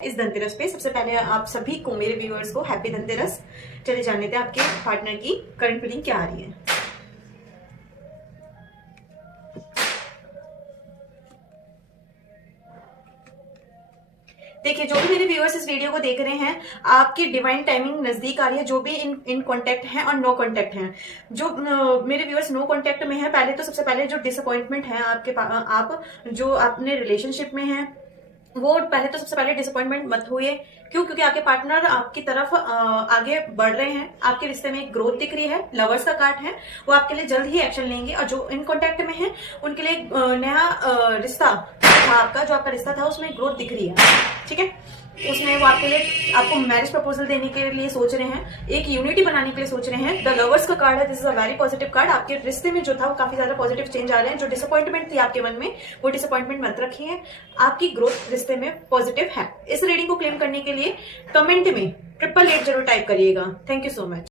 इस धनतेरस पे सबसे पहले आप सभी को, मेरे व्यूअर्स को, हैप्पी धनतेरस। चले जान लेते हैं आपके पार्टनर की करंट फीलिंग क्या आ रही है। देखिए, जो भी मेरे व्यूअर्स इस वीडियो को देख रहे हैं, आपकी डिवाइन टाइमिंग नजदीक आ रही है। जो भी इन कांटेक्ट हैं और नो कांटेक्ट हैं, जो मेरे व्यूअर्स नो कांटेक्ट में हैं, पहले तो सबसे पहले जो डिसअपॉइंटमेंट है आप जो अपने रिलेशनशिप में हैं, वो पहले तो सबसे पहले डिसअपॉइंटमेंट मत हुए। क्यों? क्योंकि आपके पार्टनर आपकी तरफ आगे बढ़ रहे हैं। आपके रिश्ते में एक ग्रोथ दिख रही है। लवर्स का कार्ड है, वो आपके लिए जल्द ही एक्शन लेंगे। और जो इन कांटेक्ट में है, उनके लिए एक नया रिश्ता था आपका, जो आपका रिश्ता था उसमें ग्रोथ दिख रही है। ठीक है, उसमें वो आपके लिए आपको मैरिज प्रपोजल देने के लिए सोच रहे हैं, एक यूनिटी बनाने के लिए सोच रहे हैं। द लवर्स का कार्ड है, this is a very positive card. आपके रिश्ते में जो था वो काफी ज्यादा पॉजिटिव चेंज आ रहे हैं। जो डिसअपॉइंटमेंट थी आपके मन में, वो डिसअपॉइंटमेंट मत रखिए। आपकी ग्रोथ रिश्ते में पॉजिटिव है। इस रीडिंग को क्लेम करने के लिए कमेंट में 888 जरूर टाइप करिएगा। Thank you so much.